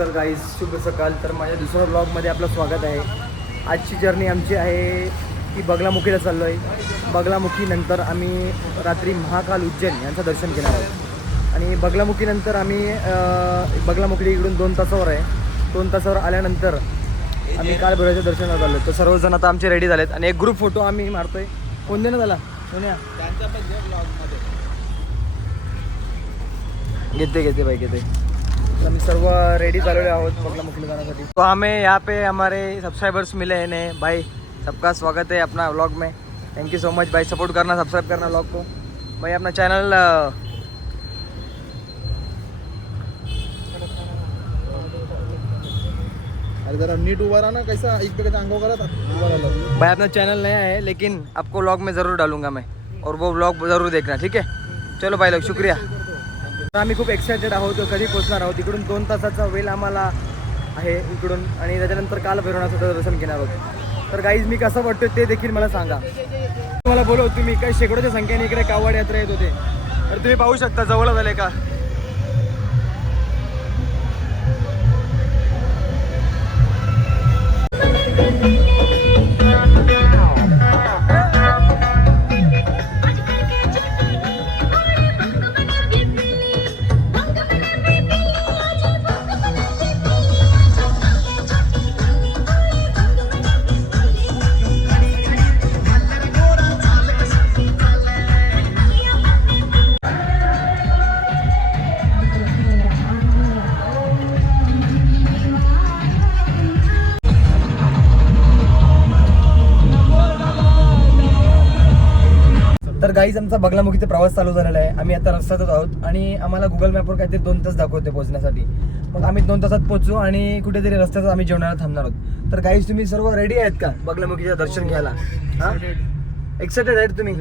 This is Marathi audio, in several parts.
नमस्कार गाईज, शुभ सकाळ. तर माझ्या दुसऱ्या ब्लॉगमध्ये आपलं स्वागत आहे. आजची जर्नी आमची आहे की बगलामुखीला चाललो आहे. बगलामुखीनंतर आम्ही रात्री महाकाल उज्जैन यांचं दर्शन केलं आहोत. आणि बगलामुखीनंतर आम्ही बगलामुखी इकडून 2 तासावर आहे. 2 तासावर आल्यानंतर आम्ही काळभैरवाच्या दर्शनाला चाललो. तर सर्वजण आता आमचे रेडी झालेत आणि एक ग्रुप फोटो आम्ही मारतोय. कोण देणं झाला सोन्या घेते भाई घेते. हम सर्व रेडी झालेले आहोत बगलामुखीला जाण्यासाठी. तो हमें यहाँ पे हमारे सब्सक्राइबर्स मिले हैं भाई. सबका स्वागत है अपना व्लॉग में. थैंक यू सो मच भाई. सपोर्ट करना, सब्सक्राइब करना व्लॉग को भाई. अपना चैनल अरे जरा नीट उभा रहा ना. कैसा एक पे अंगो करा उभा रहा भाई. अपना चैनल नया है लेकिन आपको व्लॉग में ज़रूर डालूंगा मैं, और वो व्लॉग ज़रूर देखना. ठीक है, चलो भाई लोग, शुक्रिया. तर आम्ही खूप एक्सायटेड आहोत. कधी पोहोचणार आहोत. इकडून 2 तासाचा वेळ आम्हाला आहे इकडून. आणि त्याच्यानंतर काळभैरवाचं दर्शन घेणार आहोत. तर गाईज मी कसं वाटतोय ते देखील मला सांगा. मला बोलव तुम्ही काही शेकडोच्या संख्येने इकडे कावड यात्रा येत होते. तर तुम्ही पाहू शकता जवळ झाले का. तर गाईज आमचा बगलामुखीचा प्रवास चालू झालेला आहे. आम्ही आता रस्त्यातच आहोत आणि आम्हाला गुगल मॅपवर काहीतरी 2 तास दाखवते पोहोचण्यासाठी. मग आम्ही 2 तासात पोहोचू आणि कुठेतरी रस्त्यात आम्ही जेवणाला थांबणार आहोत. तर गाईज तुम्ही सर्व रेडी आहेत का बगलामुखीचं दर्शन घ्यायला? एक्सायटेड आहेत तुम्ही?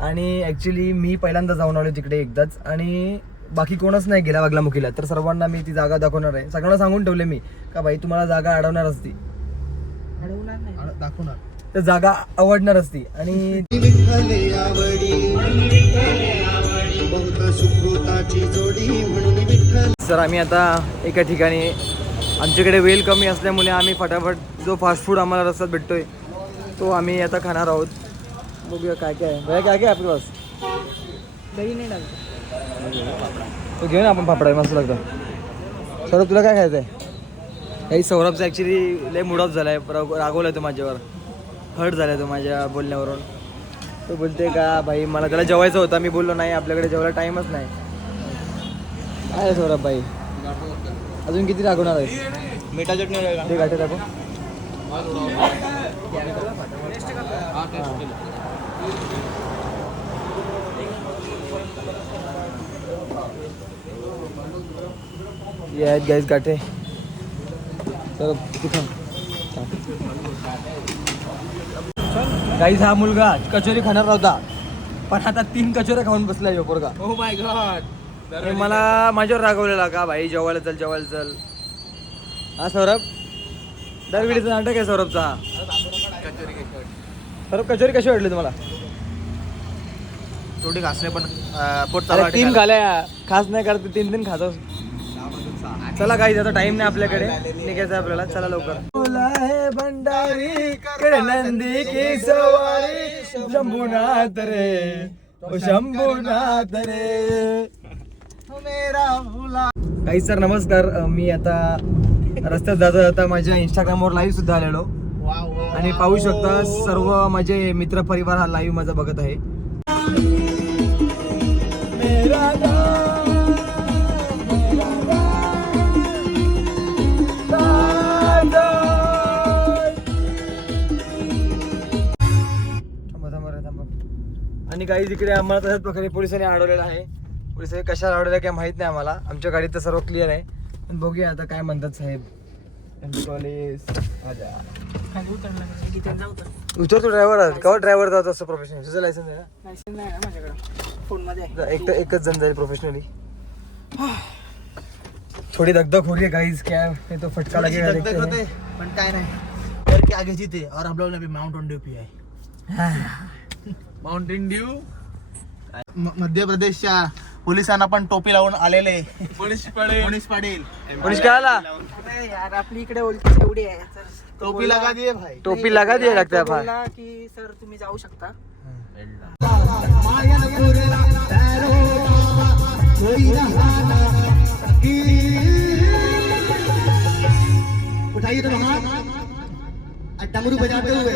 आणि ॲक्च्युली मी पहिल्यांदा जाऊन आलो तिकडे एकदाच, आणि बाकी कोणच नाही गेला बगलामुखीला. तर सर्वांना मी ती जागा दाखवणार आहे. सगळ्यांना सांगून ठेवले मी का भाई तुम्हाला जागा अडवणार असती, दाखवणार तर जागा आवडणार असती. आणि सर आम्ही आता एका ठिकाणी, आमच्याकडे वेळ कमी असल्यामुळे आम्ही फटाफट जो फास्ट फूड आम्हाला रस्त्यात भेटतोय तो आम्ही आता खाणार आहोत. बघूया काय काय आहे. काय काय आपल्या पास दही नाही लागतं तो घेऊ ना आपण. पापडा मस्त लागतं. सौरभ तुला काय खायचं आहे? काही सौरभचा ॲक्च्युली लय मूड ऑफ झाला आहे. रागवला तो माझ्यावर, हर्ट झाला तो माझ्या बोलण्यावरून. तो बोलते का भाई मला त्याला जेवायचं होतं. मी बोललो नाही, आपल्याकडे जेवायला टाईमच नाही. काय सौरभ भाई अजून किती रागवणार आहे? मीठा चटणी ते गाठे टाकू. ये आहेत गाईज गाठे. सौरभ तिथं गाईज हा मुलगा कचोरी खाणार नव्हता, पण आता 3 कचोऱ्या खाऊन बसलाय पोरगा. Oh my God. मला माझ्यावर रागवलेला का भाई जेवायला चल जेवायला चल. हा सौरभ दरवेळीचं नाटक आहे सौरभचा. सौरभ कचोरी कशी वाटली तुम्हाला? थोडी घासणे पण पोट 3 खाल्या, खास नाही करत 3 खातो. चला काही आता टाइम नाही आपल्याकडे, निघायचं आपल्याला. चला लवकर. भंडारी नंदी की सवारी शंभूनाथ रे, शंभूनाथ रे मेरा मुला. काही सर नमस्कार. मी आता रस्त्यात जाता जाता माझ्या इंस्टाग्रामवर लाईव्ह सुद्धा आलेलो, आणि पाहू शकता सर्व माझे मित्र परिवार हा लाईव्ह माझा बघत आहे. आणि काही तिकडे आम्हाला तशाच प्रकारे पोलिसांनी अडवलेलं आहे. पोलिसांनी कशाला अडवलं काय माहित नाही आम्हाला. आमच्या गाडीत तर सर्व क्लिअर आहे, पण बघूया आता काय म्हणतात साहेब. उतरतो ड्रायव्हर. कवा ड्रायव्हर जातो असं प्रोफेशनल? तुझं लायसन्स आहे ना? लायसन्स नाही ना माझ्याकडे, फोनमध्ये एकच जण जाईल प्रोफेशनली. थोड़ी दगदग हो रही है गाइस. क्या है तो फटका लगेगा, देखते हैं. पण काय नाही, घर के आगे जीते और हम लोग ने भी माउंटेन ड्यू पिया है. माउंटेन ड्यू मध्य प्रदेशच्या पोलिसांना पण टोपी लावून आलेले पोलीस पाटील मनीष काय आला अरे यार आपली इकडे ओळखीच एवढी आहे तर तो टोपी बोलला- लगा दिए भाई टोपी लगा दिया लगता है तो भाई बोलला की सर तुम्ही जाऊ शकता. उठाइए तो हाथ और डमरू बजाते हुए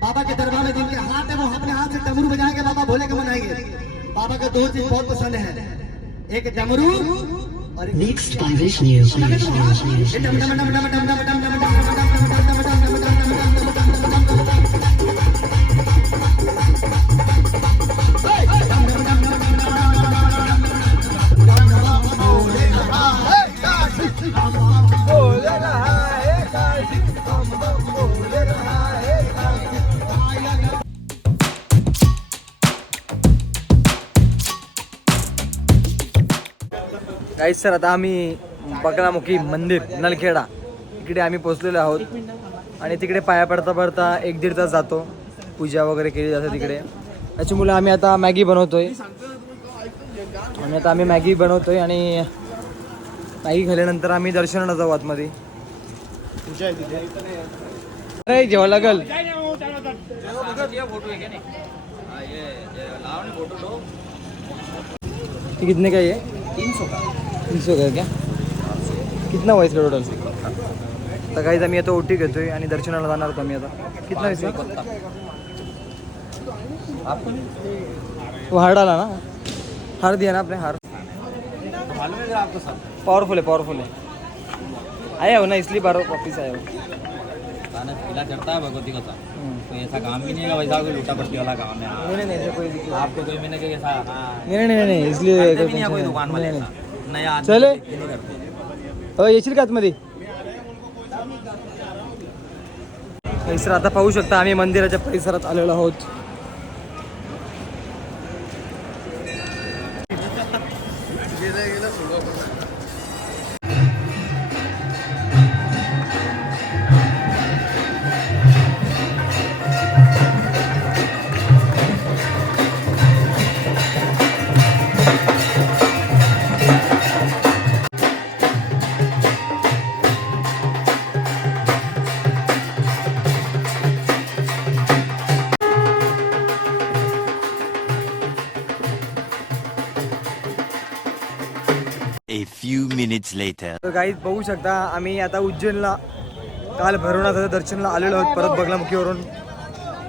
बाबा के दरबार में जिनके हाथ है वो अपने हाथ से डमरू बजा के बाबा भोले को मनाएंगे. बाबा को 2 चीज बहुत पसंद है, एक डमरू और Next by Vishnu. डम डम डम डम डम डम डम डम डम डम गाईस सर आता आम्ही बगलामुखी मंदिर नलखेडा इकडे आम्ही पोहोचलेलो आहोत आणि तिकडे पाया पडता पडता 1-1.5 तास जातो. पूजा वगैरे केली जाते तिकडे. त्याच्यामुळे आम्ही आता मॅगी बनवतोय आणि मॅगी खाल्ल्यानंतर आम्ही दर्शनाला जाऊ आतमध्ये. अरे जेव्हा लागल ये कितने का ये 300 का क्या कितना हुआ इसका टोटल. तर काहीच आम्ही आता ओटी घेतोय आणि दर्शनाला जाणार होतो आम्ही आता. कितना इसका तो हार डाला ना, हार दिया ना आपने. हार पावरफुल है आया हो ना इसलिए बार वापिस आया हो. पीला चढ़ता है भगवती का तो ऐसा काम भी नहीं है वैसा कोई लूटा पट्टी वाला काम है. नहीं ऐसा कोई दिक्कत आपको कोई मैंने के ऐसा नहीं इसलिए करते भी नहीं है कोई दुकान वाले ऐसा नया आदमी चले नहीं करते. येशील का आतमध्ये. सर आता पाहू शकता आम्ही मंदिराच्या परिसरात आलेलो आहोत. A few minutes later. तर गाईज बघू शकता आम्ही आता उज्जैनला काल भैरवनाथाच्या दर्शनला आलेलो आहोत परत बगलामुखीवरून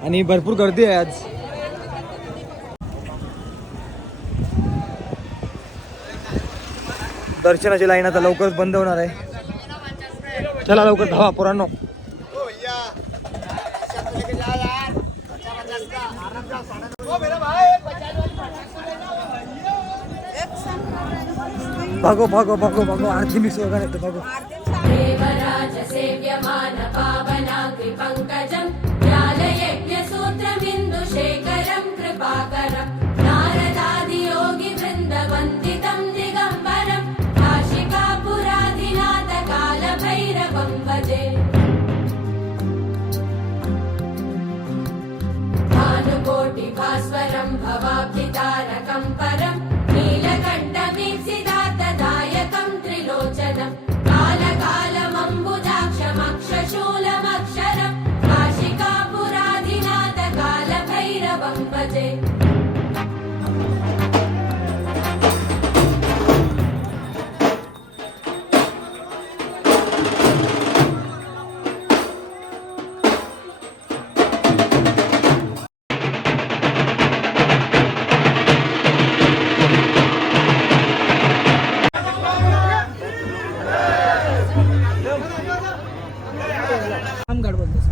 आणि भरपूर गर्दी आहे आज. दर्शनाची लाईन आता लवकरच बंद होणार आहे. चला लवकर धावा पोरांनो. भागो आरती मिक्स वगैरे येतो भागो. देवराज सेव्यमान पावनाग्रि पंकजं ज्ञानयज्ञसूत्रमिन्दुशेखरं कृपाकरं नारदादि योगि वृन्दवन्दितं दिगम्बरं काशिकापुराधिनाथ कालभैरवं भजे. भानुकोटिभास्वरं भवाब्धितारकं परं नीलकण्ठमीप्सिदातदायकं त्रिलोचनं कालकालमम्बुजाक्षमक्षशूलमक्षरं काशिकापुराधिनाथ कालभैरवं भजे.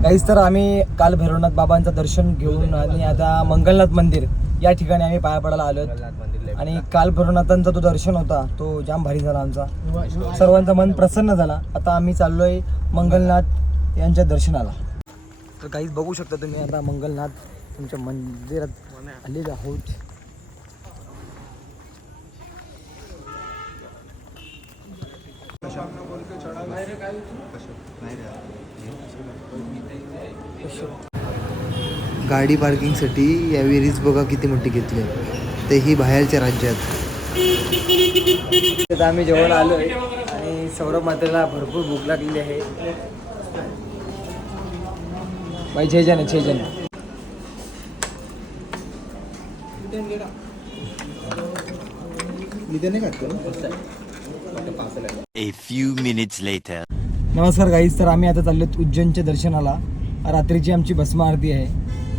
काहीच तर आम्ही काल भैरवनाथ बाबांचं दर्शन घेऊन आणि आता मंगलनाथ मंदिर या ठिकाणी आम्ही पाया पडायला आलो. आणि काल भैरवनाथांचा जो दर्शन होता तो जाम भारी झाला आमचा. सर्वांचं मन प्रसन्न झाला. आता आम्ही चाललोय मंगलनाथ यांच्या दर्शनाला. तर काहीच बघू शकता तुम्ही आता मंगलनाथ तुमच्या मंदिरात आलेले आहोत. गाडी पार्किंगसाठी या विहिरीच बघा किती मोठी घेतली, तेही बाहेरच्या राज्यात. आता आम्ही जेवण आलोय आणि सौरभ मात्रेला भरपूर भूक लागलेली आहे. भाई 6 जण आहे, 6 जण. A few minutes later. नमस्कार गाईज, तर आम्ही आता चाललोत उज्जैनच्या दर्शनाला. रात्रीची आमची भस्म आरती आहे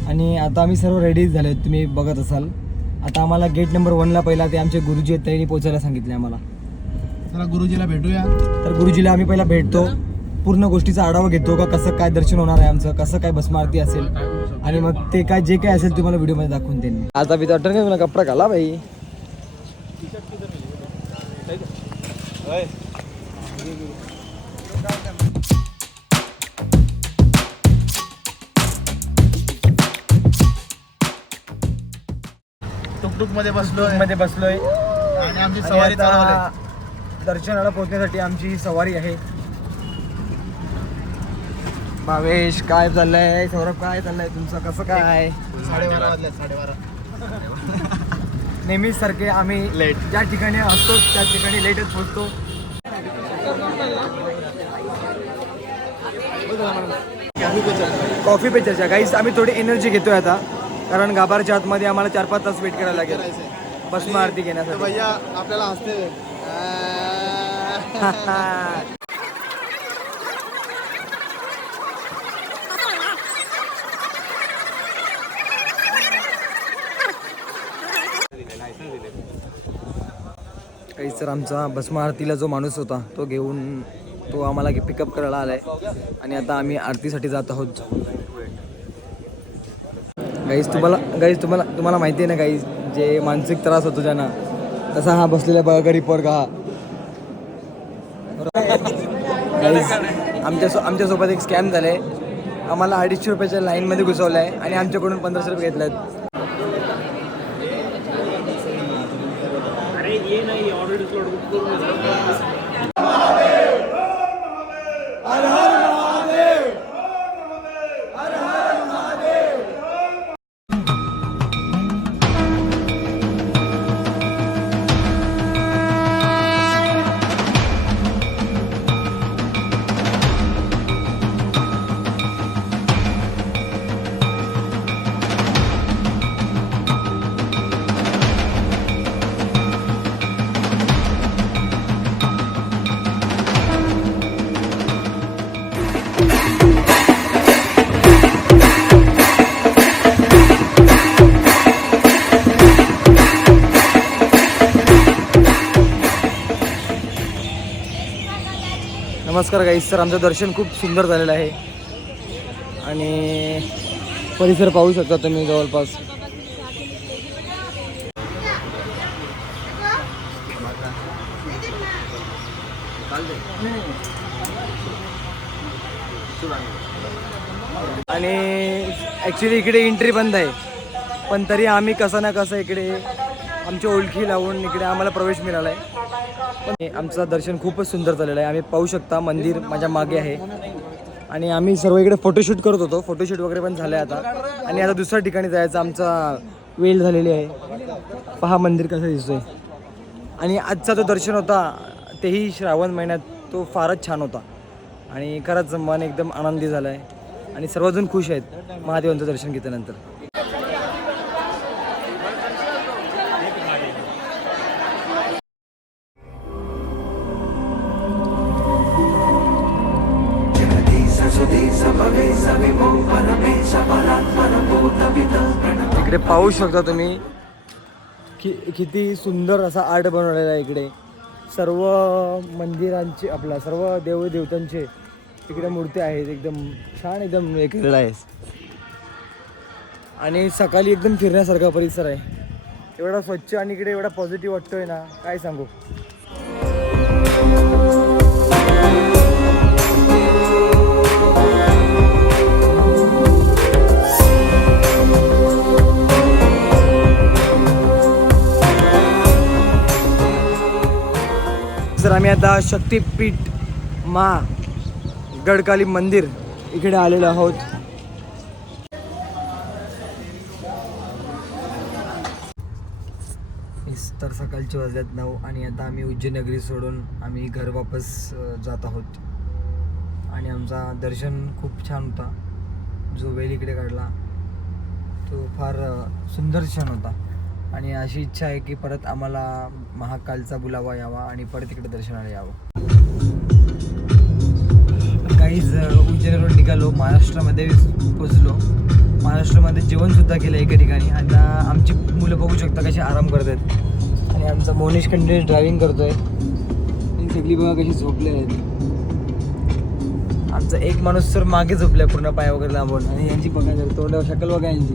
आणि आता आम्ही सर्व रेडी झाले आहेत, तुम्ही बघत असाल. आता आम्हाला गेट नंबर 1ला पहिला ते आमचे गुरुजी आहेत त्यांनी पोचायला सांगितले आम्हाला. चला गुरुजीला भेटूया. तर गुरुजीला आम्ही पहिला भेटतो, पूर्ण गोष्टीचा आढावा घेतो का कसं काय दर्शन होणार आहे आमचं, कसं काय भस्म आरती असेल आणि मग ते काय जे काय असेल तुम्हाला व्हिडिओमध्ये दाखवून त्यांनी. आता मी तर तुला कपडा घाला भाई. टुकटुक मध्ये बसलोय मध्ये बसलोय आणि आमची आणि सवारी चालू आता आहे. दर्शनाला पोहोचण्यासाठी आमची सवारी आहे. भावेश काय चाललंय, सौरभ काय चाललंय तुमचं, कसं काय? 12:30 वाजले, 12:30. नेहमीच सारखे आम्ही Late. ज्या ठिकाणी असतो त्या ठिकाणी लेटच पोहोचतो. कॉफी पे चर्चा गाईस, आम्ही थोडी एनर्जी घेतोय आता, कारण गाभारच्या आतमध्ये आम्हाला 4-5 तास वेट करायला लागेल भस्म आरती घेण्यासाठी. भैया आपल्याला हसते. काहीच तर आमचा भस्म आरतीला जो माणूस होता तो घेऊन तो आम्हाला पिकअप करायला आलाय आणि आता आम्ही आरतीसाठी जात आहोत. तुम्हाला माहिती आहे ना गाईज, जे मानसिक त्रास होतो ज्यांना, तसा हा बसलेला बघा गरीब पोरगा हा. गाईज आमच्यासोबत एक स्कॅम झालाय. आम्हाला 250 रुपयाच्या लाईनमध्ये घुसवलं आहे आणि आमच्याकडून 1500 रुपये घेतले आहेत. नमस्कार गाईस, तर आमचं दर्शन खूप सुंदर झालेलं आहे आणि परिसर पाहू शकता तुम्ही जवळपास. आणि ॲक्च्युली इकडे एंट्री बंद आहे, पण तरी आम्ही कसं ना कसं इकडे आमची ओळखी लावून इकडे आम्हाला प्रवेश मिळाला आहे. पण आमचं दर्शन खूपच सुंदर झालेलं आहे. आम्ही पाहू शकता मंदिर माझ्या मागे आहे आणि आम्ही सर्व इकडे फोटोशूट करत होतो. फोटोशूट वगैरे पण झालं आहे आता आणि आता दुसऱ्या ठिकाणी जायचं आमचा वेळ झालेली आहे. पहा मंदिर कसं दिसतोय. आणि आजचा जो दर्शन होता तेही श्रावण महिन्यात, तो फारच छान होता आणि खरंच मन एकदम आनंदी झालं आहे आणि सर्वजण खुश आहेत महादेवांचं दर्शन घेतल्यानंतर. इकडे पाहू शकता तुम्ही किती सुंदर असा आर्ट बनवलेला आहे. इकडे सर्व मंदिरांचे, आपला सर्व देवदेवतांचे इकडे मूर्ती आहेत. एकदम छान एकदम केलेला आहे आणि सकाळी एकदम फिरण्यासारखा परिसर आहे. एवढा स्वच्छ आणि इकडे एवढा पॉझिटिव्ह वाटतोय ना, काय सांगू. तर आम्ही आता शक्तिपीठ मा गडकाली मंदिर इकडे आलेलो आहोत. तर सकाळचे वाजल्यात 9 आणि आता आम्ही उज्जैन नगरी सोडून आम्ही घर वापस जात आहोत. आणि आमचा दर्शन खूप छान होता. जो वेळ इकडे काढला तो फार सुंदर क्षण होता. आणि अशी इच्छा आहे की परत आम्हाला महाकालचा बुलावा यावा आणि परत इकडे दर्शनाला यावं. काहीच उज्जैनवरून निघालो, महाराष्ट्रामध्ये पोचलो. महाराष्ट्रामध्ये जेवणसुद्धा केलं एका ठिकाणी. आता आमची मुलं बघू शकता कशी आराम करत आहेत. आणि आमचा मोनिश कंटिन्यू ड्रायव्हिंग करतोय. ही सगळी बघा कशी झोपले आहेत. आमचा एक माणूस तर मागे झोपलाय पूर्ण पाय वगैरे लांबून. आणि यांची बघा तोंडावर शक्कल बघा यांची.